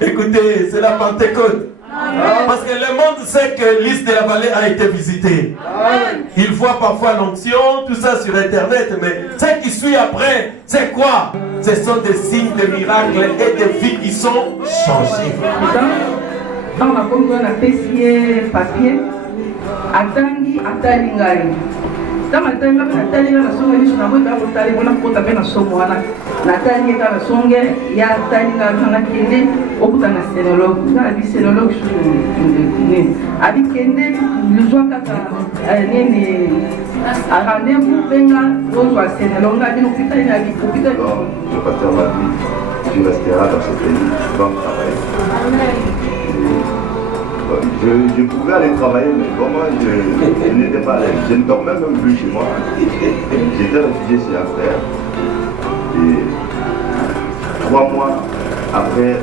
Écoutez, c'est la Pentecôte. Parce que le monde sait que l'Is de la Vallée a été visité. Il voit parfois l'onction, tout ça sur Internet, mais ce qui suit après, c'est quoi? Ce sont des signes, des miracles et des vies qui sont changées. Quand on a compris, on a fait papier, attendez, attendez. Dans ma tête, Nathalie na songa ni suna mwenda kutali mwana kota pena somo wana Nathalie kana songe ya Nathalie kana kende okuta na sénologue na di sénologue ne abi kende luzwa kaka nene a rendez-vous benga lozwa sénologue abi n'hôpital na bi hôpital. Le pasteur m'a dit tu resteras dans ce pays, tu vas travailler. Je pouvais aller travailler, mais vraiment je n'étais pas là. Je ne dormais même plus chez moi. J'étais réfugié chez un frère. Et 3 mois après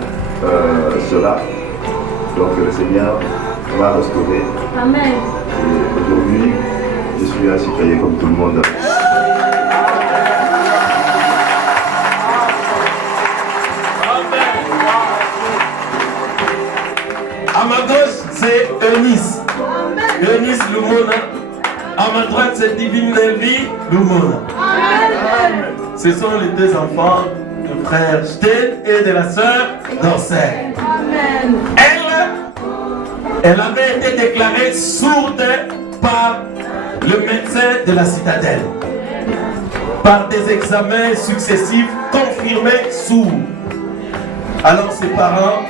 cela, donc le Seigneur m'a restauré. Amen. Et aujourd'hui, je suis un citoyen comme tout le monde. À ma gauche, c'est Eunice. Eunice Lumona. À ma droite, c'est Divine Nelly Lumona. Ce sont les 2 enfants du frère Stel et de la sœur Dorcel. Elle avait été déclarée sourde par le médecin de la citadelle. Par des examens successifs confirmés sourds. Alors ses parents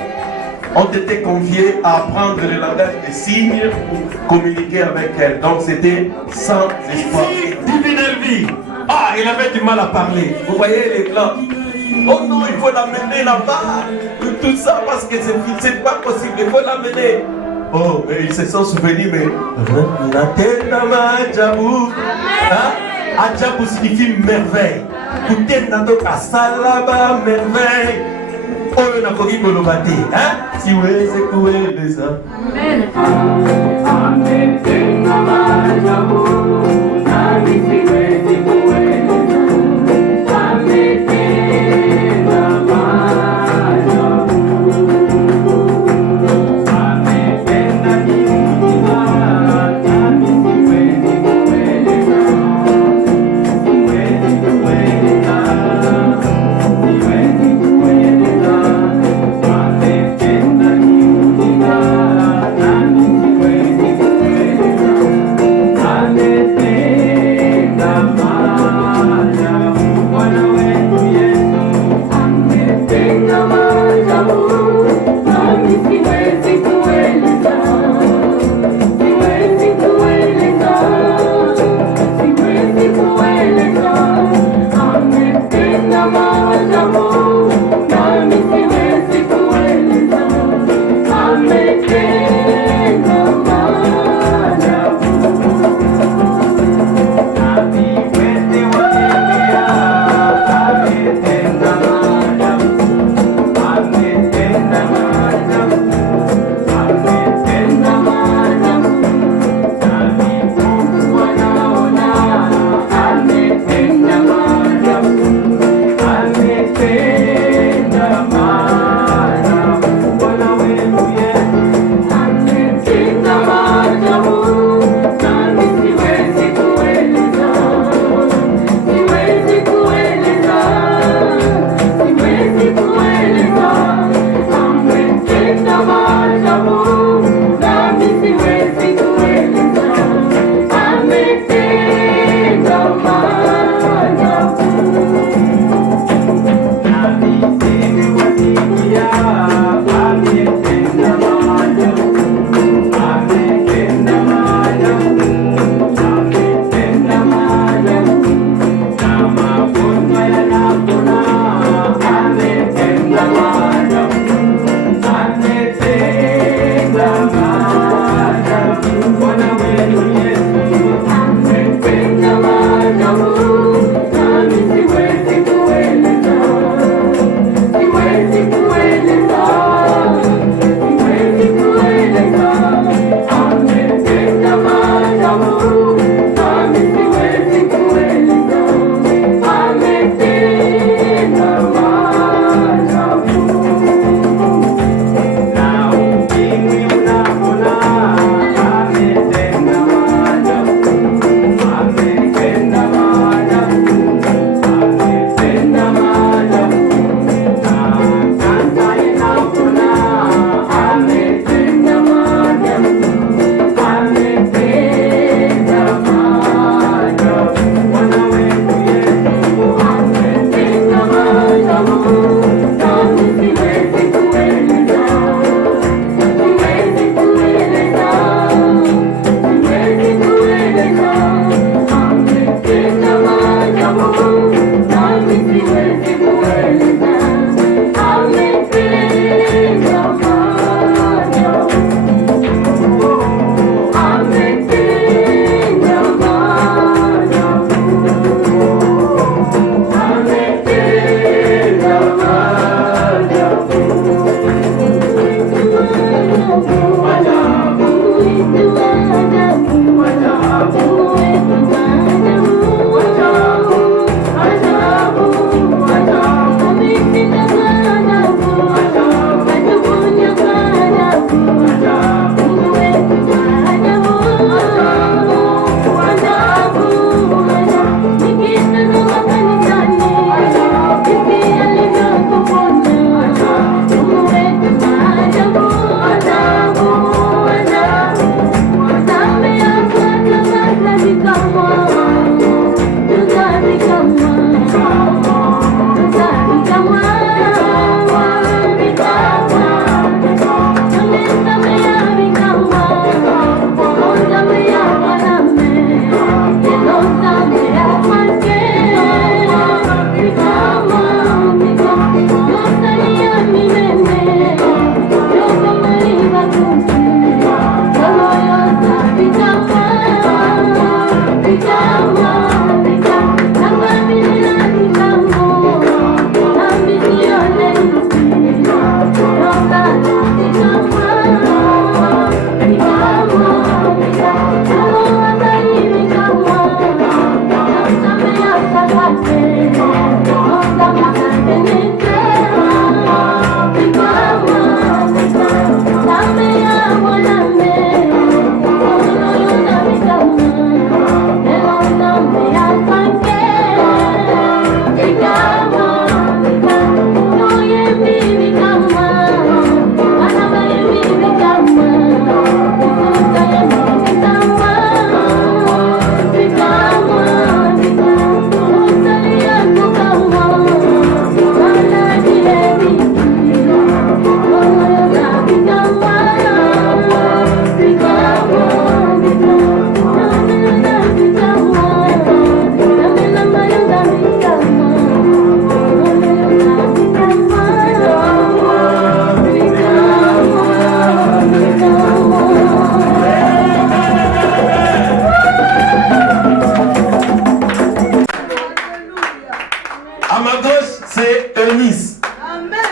ont été conviés à apprendre le langage des signes pour communiquer avec elle. Donc c'était sans espoir. Ici, Divine Elvie. Ah, il avait du mal à parler. Vous voyez les plans. Oh non, il faut l'amener là-bas. Tout ça parce que c'est pas possible. Il faut l'amener. Oh, mais ils se sont souvenus, mais... Adjabou signifie merveille. Écoutez, Nadoka Salaba, merveille. Oh, on a connu le bâti, hein? Si vous voulez secouer les hommes. Amen.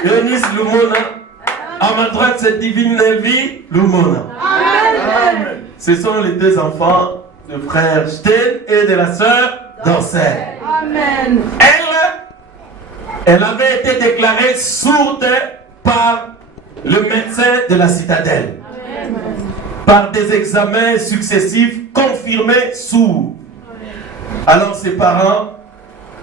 Eunice Lumona. À ma droite, c'est Divine Nelvi Lumona. Amen. Ce sont les deux enfants du frère Stel et de la sœur Dorcel. Amen. Elle avait été déclarée sourde par le médecin de la citadelle. Amen. Par des examens successifs confirmés sourds. Alors ses parents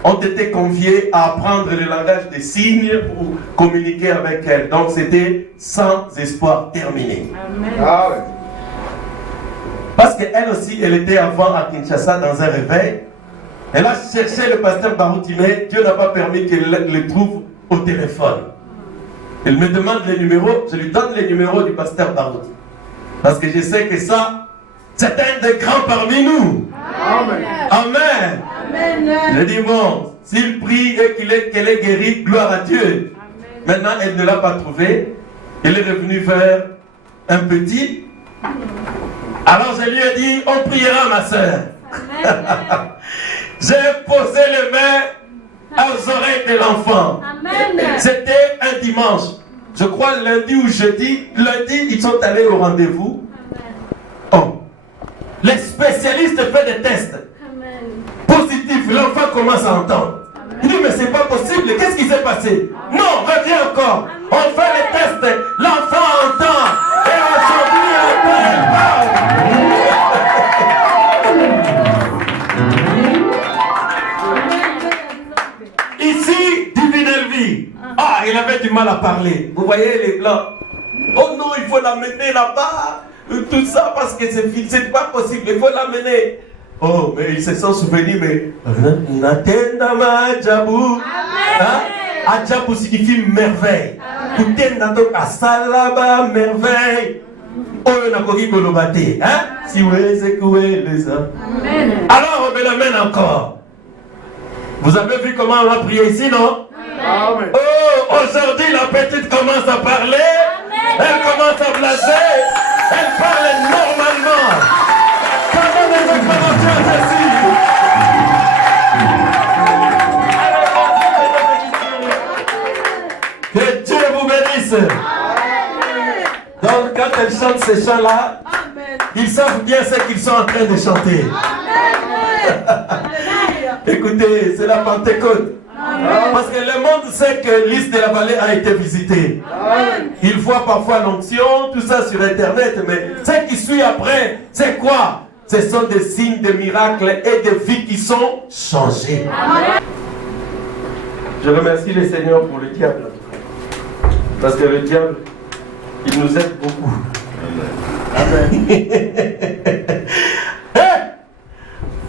ont été conviés à apprendre le langage des signes pour communiquer avec elle. Donc c'était sans espoir terminé. Amen. Ah ouais. Parce qu'elle aussi, elle était avant à Kinshasa dans un réveil. Elle a cherché le pasteur Baroutimé. Dieu n'a pas permis qu'elle le trouve au téléphone. Elle me demande les numéros. Je lui donne les numéros du pasteur Barouti. Parce que je sais que ça, c'est un des grands parmi nous. Amen. Amen. Amen. Je dis bon, s'il prie et qu'elle est guérie, gloire à Dieu. Maintenant, elle ne l'a pas trouvé. Elle est revenue vers un petit. Alors je lui ai dit, on priera ma soeur. J'ai posé les mains aux oreilles de l'enfant. C'était un dimanche. Je crois lundi ou jeudi. Lundi, ils sont allés au rendez-vous. Oh. Les spécialistes font des tests. Positifs, l'enfant commence à entendre. Il dit, mais c'est pas possible, qu'est-ce qui s'est passé? Non, reviens encore. On fait les tests, l'enfant entend. Et aujourd'hui, elle parle. Ici, Divine Elvie. Ah, il avait du mal à parler. Vous voyez les blancs. Oh non, il faut l'amener là-bas. Tout ça parce que c'est pas possible. Il faut l'amener. Oh, mais ils se sont souvenus, mais Natenda Adjabou. Adjabou signifie merveille. Kutenda donc Asalaba merveille. Oh, on a couru pour le bâtir. Si vous c'est quoi les hommes. Alors, on me l'amène encore. Vous avez vu comment on a prié ici, non? Amen. Oh, aujourd'hui, la petite commence à parler. Elle commence à blaser. Elle parle normalement. Comment les acclamations ici? Que Dieu vous bénisse. Donc, quand elle chante ces chants-là, ils savent bien ce qu'ils sont en train de chanter. Écoutez, c'est la Pentecôte. Parce que le monde sait que l'Île de la Vallée a été visitée. Il voit parfois l'onction, tout ça sur Internet, mais ce qui suit après, c'est quoi? Ce sont des signes, des miracles et des vies qui sont changées. Je remercie le Seigneur pour le diable. Parce que le diable, il nous aide beaucoup. Amen.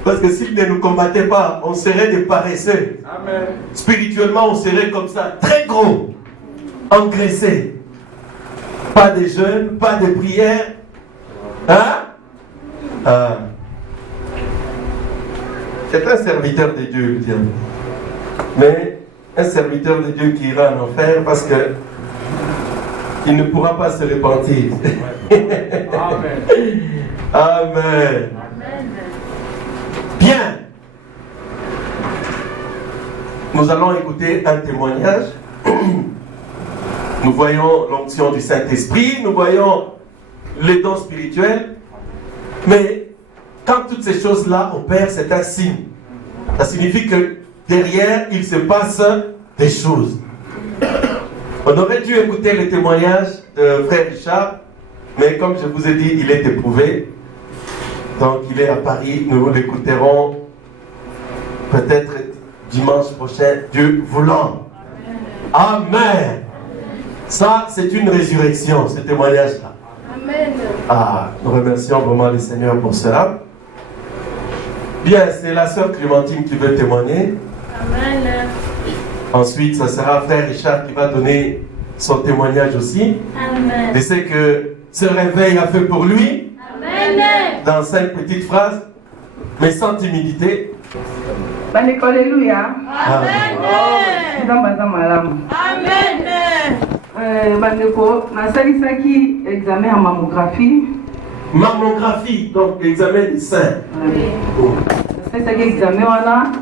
Parce que s'il ne nous combattait pas, on serait des paresseux. Amen. Spirituellement, on serait comme ça, très gros, engraissés. Pas de jeûne, pas de prière. C'est un serviteur de Dieu, le diable. Mais un serviteur de Dieu qui ira en enfer parce que il ne pourra pas se repentir. Amen. Amen. Bien. Nous allons écouter un témoignage. Nous voyons l'onction du Saint-Esprit, nous voyons les dons spirituels. Mais quand toutes ces choses-là opèrent, c'est un signe. Ça signifie que derrière, il se passe des choses. On aurait dû écouter le témoignage de frère Richard, mais comme je vous ai dit, il est éprouvé. Donc il est à Paris, nous l'écouterons peut-être dimanche prochain, Dieu voulant. Amen. Ça, c'est une résurrection, ce témoignage-là. Amen. Ah, nous remercions vraiment le Seigneur pour cela. Bien, c'est la sœur Clémentine qui veut témoigner. Amen. Ensuite, ce sera frère Richard qui va donner son témoignage aussi. Amen. Et c'est que ce réveil a fait pour lui. Amen. Dans 5 petites phrases, mais sans timidité. Alléluia. Amen. Amen. Bandeko, nasalisaki examen en mammographie. Mammographie, donc examen du sein. Nasalisaki examen wana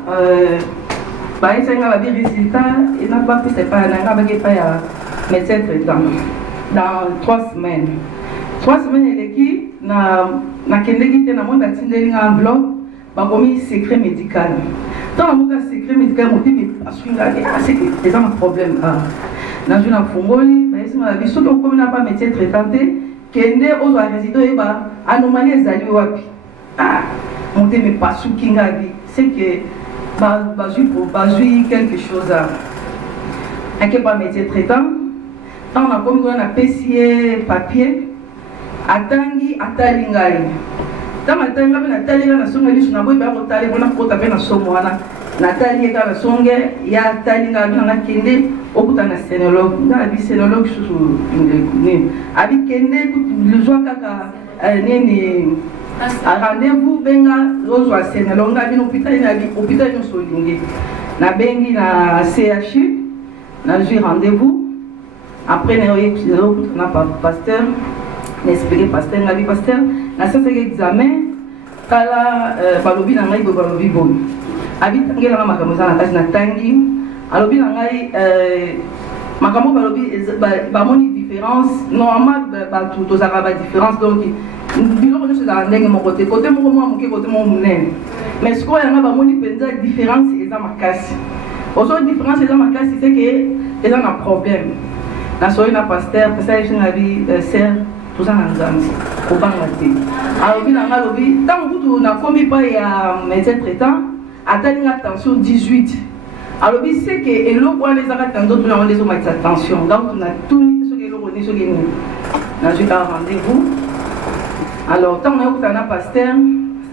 bayesenga babi résultat et n'a pas pu se pas n'a pas que pas médecin traitant dans 3 semaines. 3 semaines eleki na kendeki te na monde atindeli nga enveloppe bakomi secret médical. Dans le secret médical mon dit aswinga c'est un problème dans une fongoli bayesenga babi soki okomi na pas médecin traitant kende ozo résident eba anomalie ezali wapi mon dit mais pas souki nga bi c'est que bazui quelque chose à qui pas métier traitant tant on a comme on a payé papier atangi atalingai tant atanga na talinga na songa lisu na boy ba kotali bona kota pe na somo wana na talinga na songe ya talinga na kende okuta na sénologue na bi sénologue susu ni abi kende luzwa kaka nini a rendez-vous benga rozwa sénologue na bi hôpital no solingi na bengi na CHU na j'ai rendez-vous après na pasteur n'expliquer pasteur na bi pasteur na ça c'est examen kala balobi na ngai balobi bon abi tangela ma makambo na kasi na tangi alobi na ngai makambo balobi ba moni différence normalement ba tout ça va différence donc biloko nyonso ezala ndenge moko te kote moko mwa moke kote moko monene mais sikoyo yanga bamoni mpenza différence eza makasi oso différence eza makasi c'est que eza na problème nasoyi na pasteur pasteur bi ser toza na nzambe kobanga te alobi na nga alobi ntango kutu nakomi pa ya médecin traitant atalinga tension 18 alobi c'est que eloko wana ezaka tanzo tuna wana ezomakisa tension donc tuna tuni soki eloko ni soki nini nazwi kaka rendez-vous alors tant on a un pasteur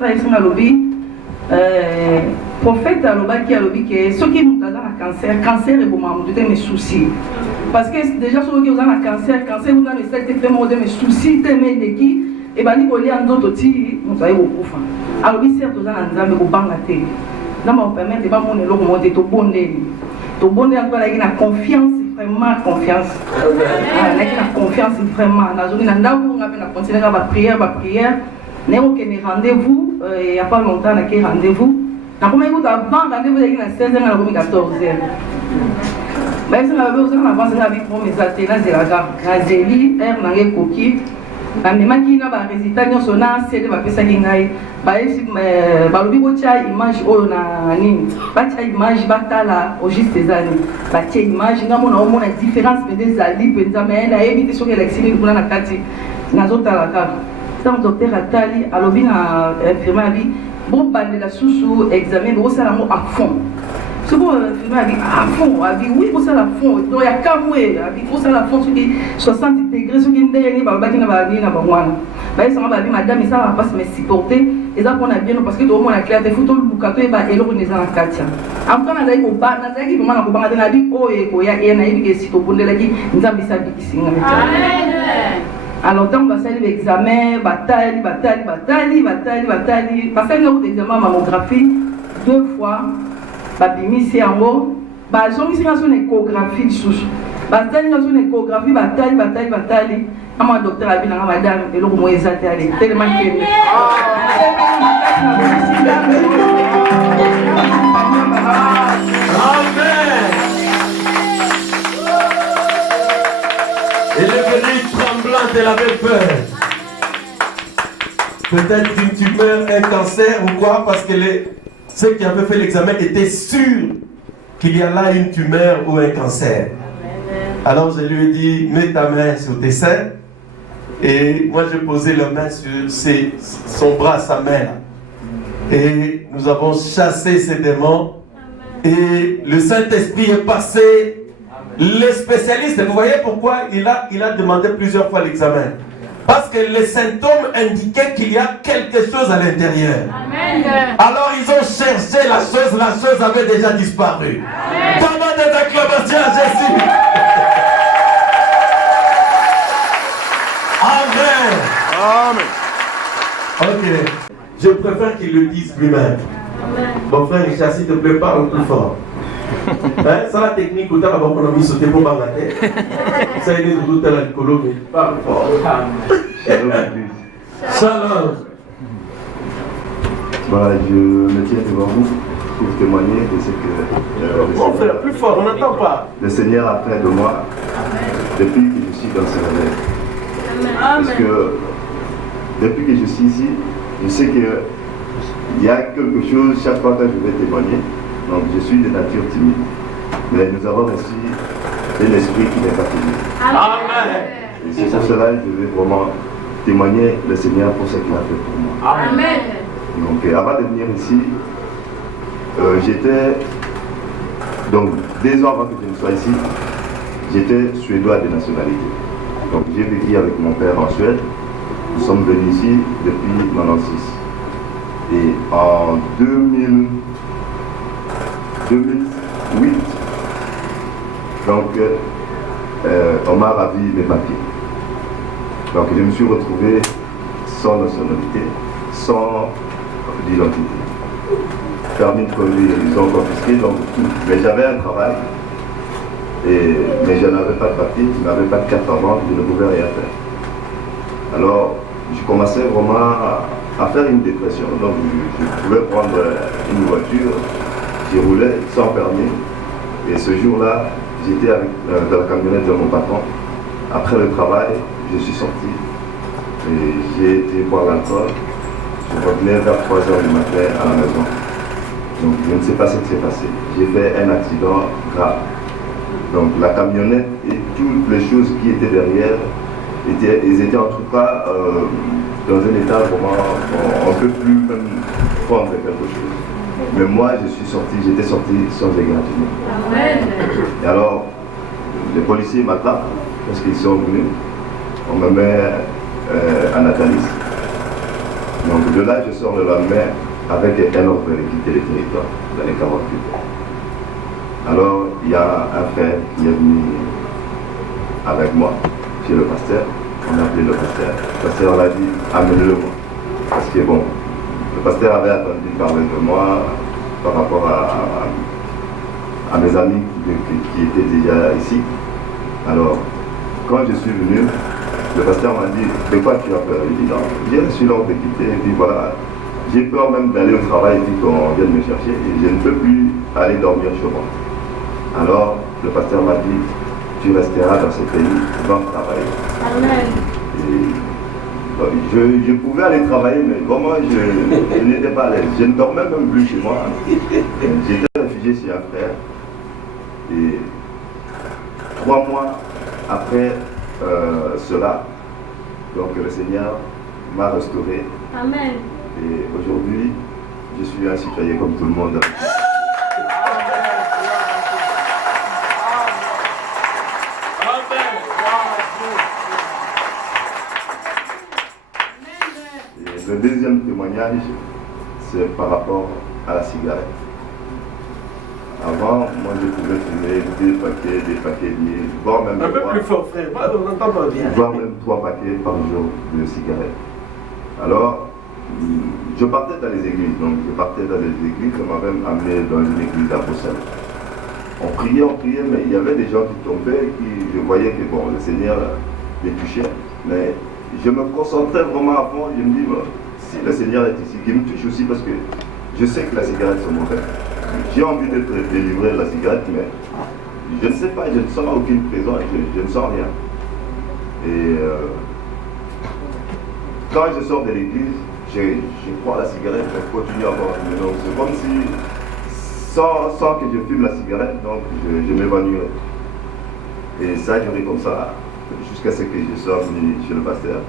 ça ici alobi prophète alobaki alobi que ceux qui ont un cancer et bon maman de mes soucis parce que déjà ceux qui ont un cancer vous avez cette vraiment de mes soucis tellement de qui et ben Nicolas en d'autres ti nous savons beaucoup enfin alobi certes aux en nzambe ko banga te na ma permettre ba mon eloko mo te to bonde encore la confiance vraiment confiance la confiance vraiment na zone na ndabu ngabe na continuer ba prière néo que mes rendez-vous il y a pas longtemps na que rendez-vous na comme écoute avant rendez-vous na 16h na comme 14h mais ça va besoin avance na bi pour mes ateliers de la gamme na zeli na nge koki na memaki na ba résultat nyonso na cede ba pesa kingai ba esi ba lobi ko tia image oyo na nini ba tia image batala au juste ezali ba tia image ngamo na omona différence peut ezali penza mais na ebiti soki élection kuna na kati nazotala kaka tant docteur atali alobi na infirmière bi bon bandela susu examen bo sala mo à fond ce bon infirmière bi à fond abi oui bo sala à fond donc ya kamwe abi bo sala à fond sur 60 degrés sur qui ndeni ba baki na ba ni na ba mwana ba ça ba bi madame ça va pas me supporter et ça qu'on a bien parce que tout le monde a clair des photos lukato e ba eloko neza na katia amko na dai ko ba na dai ko mana ko banga na bi o e ko ya na ibi ke sito bondela ki nzambi sa bi kisinga amen. Alors, tant que ça l'examen, bataille, parce que nous examen mammographie 2 fois, babimi c'est en haut, bazongi c'est une échographie sous, bataille dans une échographie, bataille, à mon docteur a bien madame et le mot exact allé tellement que Amen. Elle est venue tremblante, elle avait peur. Peut-être une tumeur, un cancer ou quoi, parce que ceux qui avaient fait l'examen étaient sûrs qu'il y a là une tumeur ou un cancer. Alors je lui ai dit, mets ta main sur tes seins. Et moi j'ai posé la main sur son bras, sa main. Et nous avons chassé ces démons. Et le Saint-Esprit est passé. Les spécialistes, vous voyez pourquoi il a demandé plusieurs fois l'examen. Parce que les symptômes indiquaient qu'il y a quelque chose à l'intérieur. Alors ils ont cherché la chose avait déjà disparu. Pas mal d'acclamations à Jésus. Amen. Ok. Je préfère qu'il le dise lui-même. Mon frère Richard, s'il te plaît, parle plus fort. Ça la technique où tu as mis sauter pour bagater. Ça y est, tout à la colonie. Parle fort. Shalom. Voilà, je me tiens devant vous pour témoigner de ce que Mon frère, plus fort, on n'entend pas. Le Seigneur a fait de moi depuis que je suis dans ce réveil. Parce que depuis que je suis ici, je sais qu'il y a quelque chose chaque fois que je vais témoigner. Donc je suis de nature timide. Mais nous avons reçu un esprit qui n'est pas timide. Amen. Et c'est pour cela que je vais vraiment témoigner le Seigneur pour ce qu'il a fait pour moi. Amen. Donc avant de venir ici, j'étais, donc 2 ans avant que je ne sois ici, j'étais suédois de nationalité. Donc j'ai vécu avec mon père en Suède. Nous sommes venus ici depuis 1996. Et en 2008, donc on m'a ravi mes papiers. Donc je me suis retrouvé sans nationalité, sans d'identité. Permis de conduire, ils ont confisqué, donc tout. Mais j'avais un travail, mais je n'avais pas de papier, je n'avais pas de carte en banque, je ne pouvais rien faire. Alors, je commençais vraiment à faire une dépression. Donc, je pouvais prendre une voiture, j'y roulais sans permis. Et ce jour-là, j'étais dans la camionnette de mon patron. Après le travail, je suis sorti et j'ai été boire l'alcool. Je revenais vers 3 h du matin à la maison. Donc, je ne sais pas ce qui s'est passé. J'ai fait un accident grave. Donc, la camionnette et toutes les choses qui étaient derrière, ils étaient en tout cas dans un état vraiment, on ne peut plus même prendre quelque chose. Mais moi, j'étais sorti sans égratigner. Et alors, les policiers m'attrapent parce qu'ils sont venus. On me met en analyse. Donc de là, je sors le lendemain avec un ordre de quitter le territoire dans les 48 heures. Alors, il y a un frère qui est venu avec moi chez le pasteur. On a appelé le pasteur. Le pasteur l'a dit, amenez-le-moi. Parce que bon, le pasteur avait attendu parler de moi par rapport à mes amis qui étaient déjà ici. Alors, quand je suis venu, le pasteur m'a dit, de quoi tu as peur? Il dit, non, j'ai reçu l'ordre de quitter, et puis voilà, j'ai peur même d'aller au travail, et puis qu'on vienne me chercher, et je ne peux plus aller dormir chez moi. Alors, le pasteur m'a dit, tu resteras dans ce pays, va travailler. Amen. Et, je pouvais aller travailler, mais vraiment, je n'étais pas à l'aise. Je ne dormais même plus chez moi. J'étais réfugié chez un frère, et 3 mois après cela, donc le Seigneur m'a restauré. Amen. Et aujourd'hui, je suis un citoyen comme tout le monde. Et le deuxième témoignage, c'est par rapport à la cigarette. Avant, moi je pouvais fumer 2 paquets liés, voire même 3. Un peu plus fort, frère, on n'entend pas bien. Voire même 3 paquets par jour de cigarettes. Alors, je partais dans les églises. Donc, je partais dans les églises, on m'avait amené dans une église à Bruxelles. On priait, mais il y avait des gens qui tombaient, je voyais que bon, le Seigneur les touchait. Mais je me concentrais vraiment à fond. Je me dis, bon, si le Seigneur est ici, qu'il me touche aussi parce que je sais que la cigarette c'est mauvais. J'ai envie d'être délivré de la cigarette, mais je ne sais pas, je ne sens aucune présence, je ne sens rien. Et quand je sors de l'église, je prends la cigarette, je continue à boire. Donc c'est comme si, sans que je fume la cigarette, donc je m'évanouirais. Et ça a duré comme ça, jusqu'à ce que je sois venu chez le pasteur.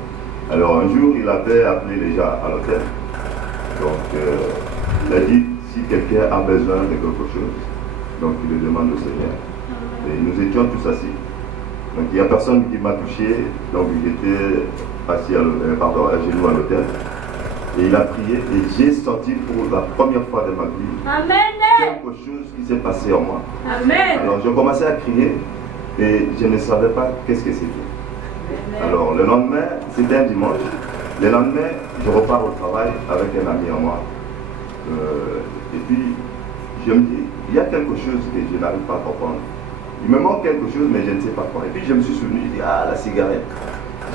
Alors un jour, il avait appelé les gens à l'hôtel. Donc il a dit, si quelqu'un a besoin de quelque chose, donc il le demande au Seigneur. Et nous étions tous assis. Donc il n'y a personne qui m'a touché, donc j'étais assis à genoux à l'hôtel. Et il a prié et j'ai senti pour la première fois de ma vie quelque chose qui s'est passé en moi. Amen. Alors je commençais à crier et je ne savais pas qu'est-ce que c'était. Alors le lendemain, c'était un dimanche. Le lendemain, je repars au travail avec un ami en moi. Et puis, je me dis, il y a quelque chose que je n'arrive pas à comprendre. Il me manque quelque chose, mais je ne sais pas quoi. Et puis, je me suis souvenu, je dis, ah, la cigarette.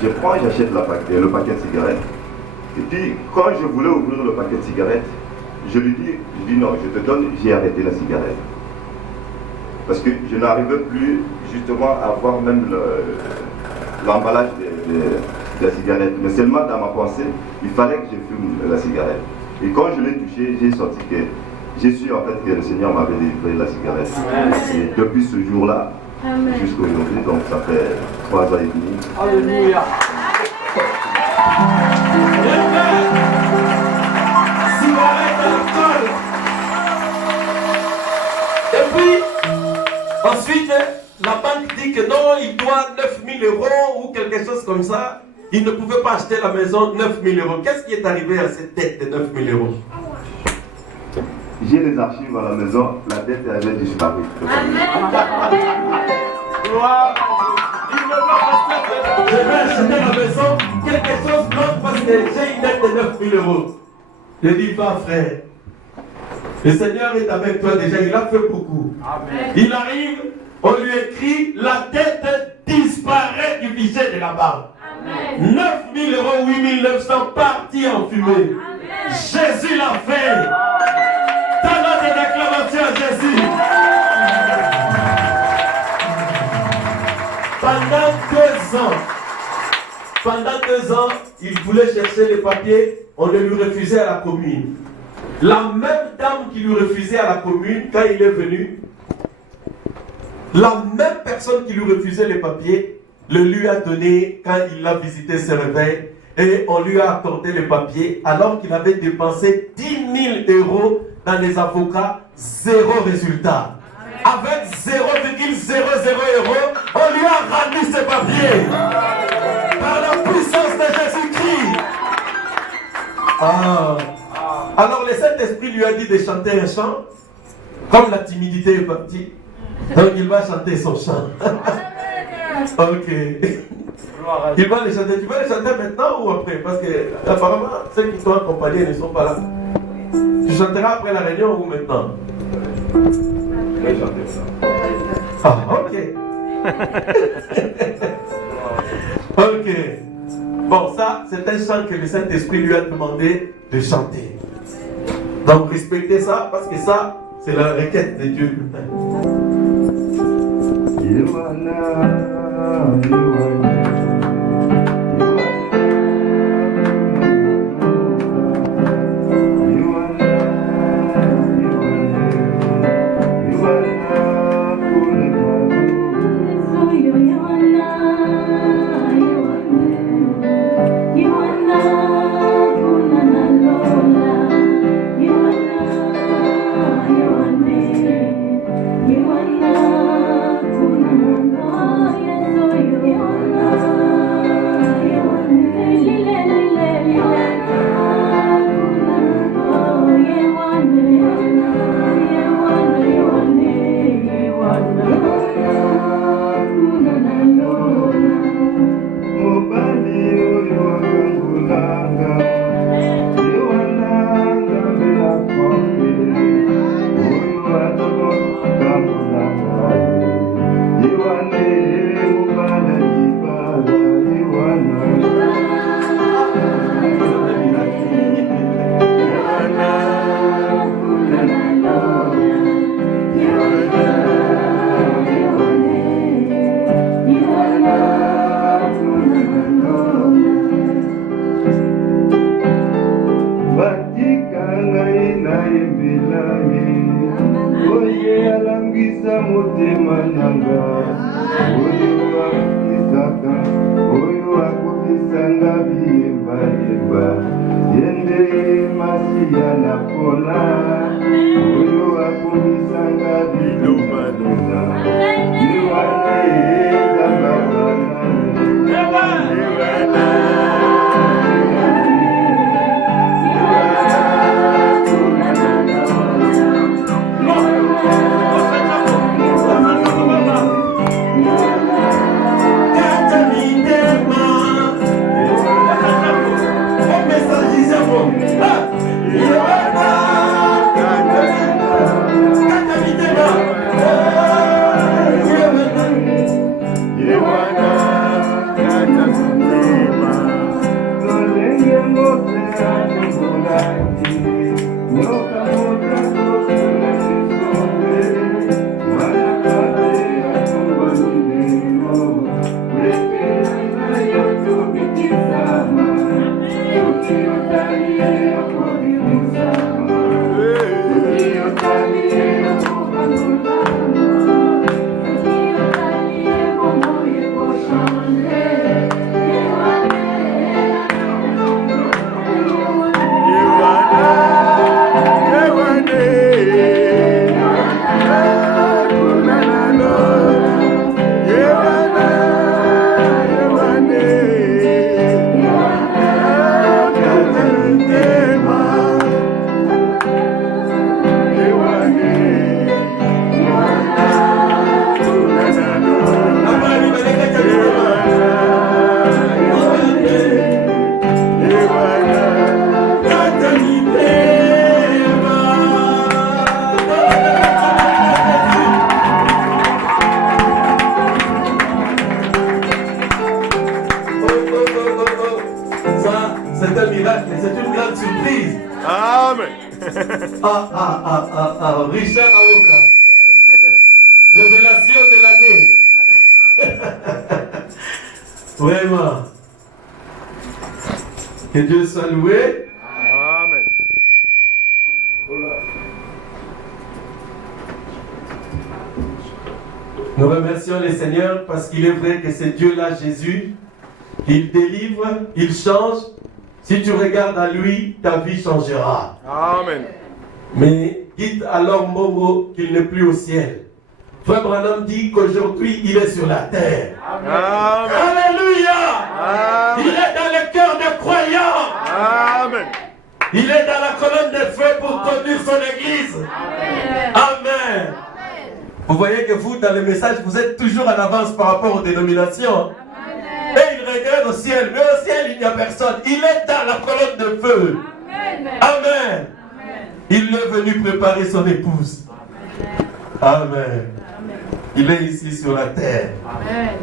Je prends et j'achète le paquet de cigarettes. Et puis, quand je voulais ouvrir le paquet de cigarettes, je lui dis non, je te donne, j'ai arrêté la cigarette. Parce que je n'arrivais plus justement à voir même l'emballage de la cigarette. Mais seulement dans ma pensée, il fallait que je fume la cigarette. Et quand je l'ai touché, j'ai senti que j'ai su en fait que le Seigneur m'avait délivré la cigarette. Et depuis ce jour-là, jusqu'à aujourd'hui, donc ça fait 3 ans et demi. Alléluia. Cigarette, alcool. Et puis, ensuite, la banque dit que non, il doit 9 000 € ou quelque chose comme ça. Il ne pouvait pas acheter la maison 9 000 €. Qu'est-ce qui est arrivé à cette dette de 9 000 €? J'ai les archives à la maison, la dette avait disparu. Je vais acheter la maison, quelque chose d'autre parce que j'ai une dette de 9 000 €. Je dis pas, frère. Le Seigneur est avec toi déjà, il a fait beaucoup. Amen. Il arrive, on lui écrit, la dette disparaît du budget de la banque. 9 000 €, 8 900 partis en fumée. Amen. Jésus l'a fait. Talent de déclaration à Jésus. Pendant 2 ans, il voulait chercher les papiers, on le lui refusait à la commune. La même dame qui lui refusait à la commune, quand il est venu, la même personne qui lui refusait les papiers, le lui a donné quand il l'a visité ce réveil, et on lui a accordé les papiers, alors qu'il avait dépensé 10 000 € dans les avocats, 0 résultat. Avec 0,00 €, on lui a rendu ses papiers. Par la puissance de Jésus-Christ. Alors le Saint-Esprit lui a dit de chanter un chant. Comme la timidité est partie, donc il va chanter son chant. Ok. Il va les chanter. Tu vas les chanter maintenant ou après? Parce que apparemment ceux qui t'ont accompagné ne sont pas là. Tu chanteras après la réunion ou maintenant? Je vais chanter ça. Ah, ok. Ok. Bon, ça, c'est un chant que le Saint-Esprit lui a demandé de chanter. Donc, respectez ça, parce que ça, c'est la requête de Dieu lui-même. Richard Aoka. Révélation de l'année. Vraiment. Que Dieu soit loué. Amen. Nous remercions le Seigneur parce qu'il est vrai que c'est Dieu-là, Jésus. Il délivre, il change. Si tu regardes à lui, ta vie changera. Amen. Mais dites alors Momo qu'il n'est plus au ciel. Frère Branham dit qu'aujourd'hui il est sur la terre. Amen. Alléluia. Amen. Il est dans le cœur des croyants. Amen. Il est dans la colonne de feu pour conduire son église. Amen. Amen. Vous voyez que vous, dans le message, vous êtes toujours en avance par rapport aux dénominations. Amen. Et il regarde au ciel, mais au ciel il n'y a personne. Il est dans la colonne de feu. Amen. Amen. Il est venu préparer son épouse. Amen. Amen. Il est ici sur la terre. Amen.